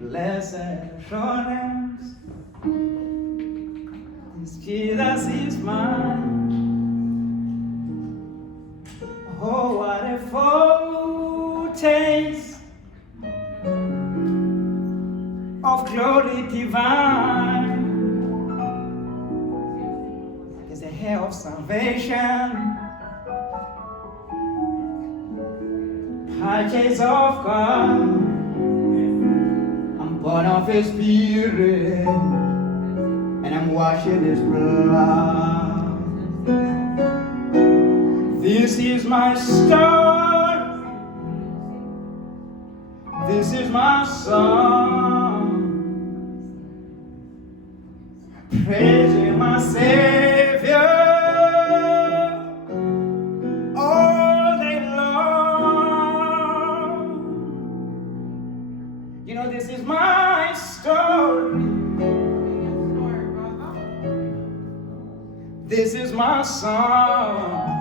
Blessed assurance, this Jesus is mine. Oh, what a foretaste of glory divine is the hair of salvation, purchase of God. I'm born of His Spirit, and I'm washed in His blood. This is my story. This is my song, praising my Savior all day long. You know, this is my story. This is my song,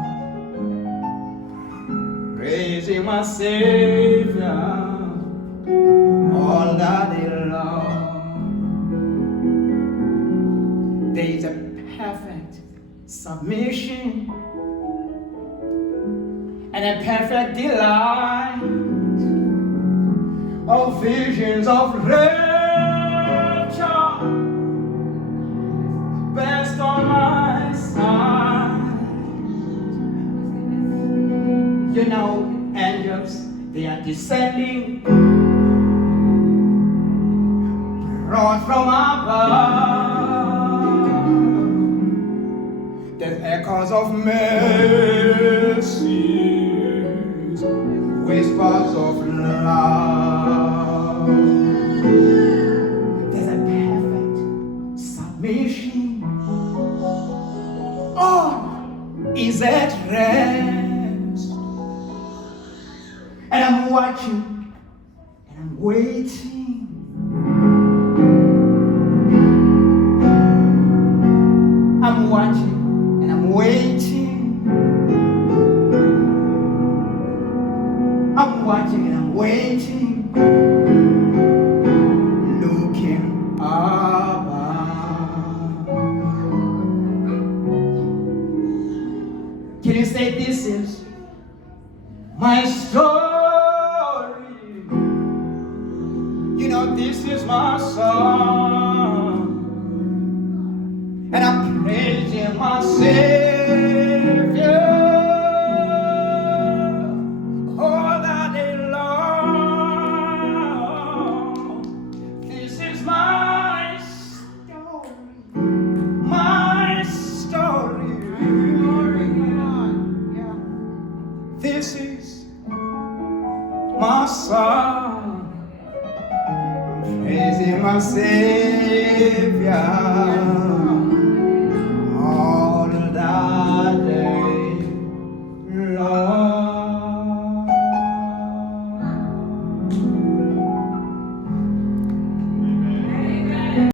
praising my Savior all that day long. There is a perfect submission and a perfect delight of visions of rapture best on my side. You know, angels, they are descending, brought from above. There's echoes of mercies, whispers of love. There's a perfect submission. All is at rest. And I'm watching, and I'm waiting. I'm watching, and I'm waiting. I'm watching, and I'm waiting. Looking above. Can you say this is my story? You know, this is my song, and I'm praising my Savior all that day long. This is my story, my story. This is my song, praising my Savior